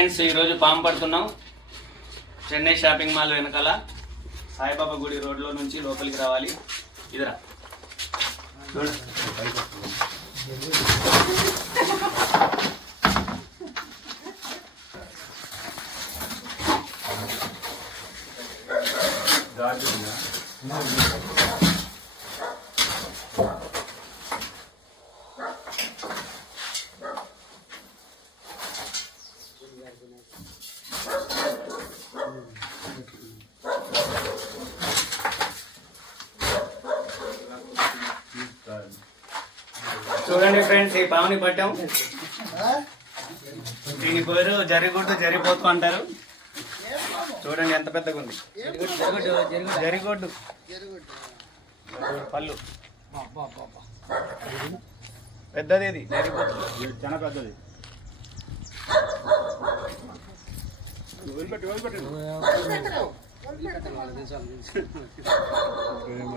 Friends ఈరోజు పాము పడుతున్నాం. చెన్నై షాపింగ్ మాల్ వెనకాల సాయిబాబా గుడి రోడ్లో నుంచి లోపలికి రావాలి. ఇదిరా చూడండి ఫ్రెండ్స్, ఈ పాముని పట్టాం. దీని పేరు జరిగొడ్డు, జరిపోతు అంటారు. చూడండి ఎంత పెద్దగా ఉంది. జరిగొడ్డు పళ్ళు పెద్దది, ఇది జరిపోతు చాలా పెద్దది.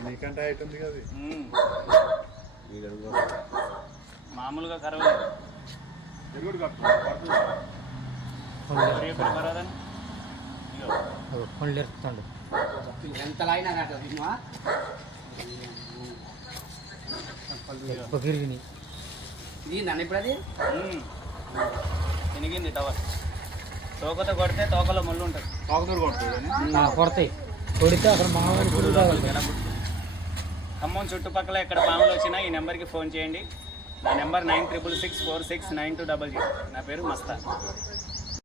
నీకంటే అవుతుంది కదా, మామూలుగా కరవలేదు. తినిగింది టవర్. తోకతో కొడితే తోకలో ముళ్ళు ఉంటుంది. తోకతో కొడతాయి, కొడితే అక్కడ మామూలు. ఖమ్మం చుట్టుపక్కల ఎక్కడ పాములు వచ్చినా ఈ నెంబర్కి ఫోన్ చేయండి. నా నెంబర్ 9666469200. నా పేరు మస్తా.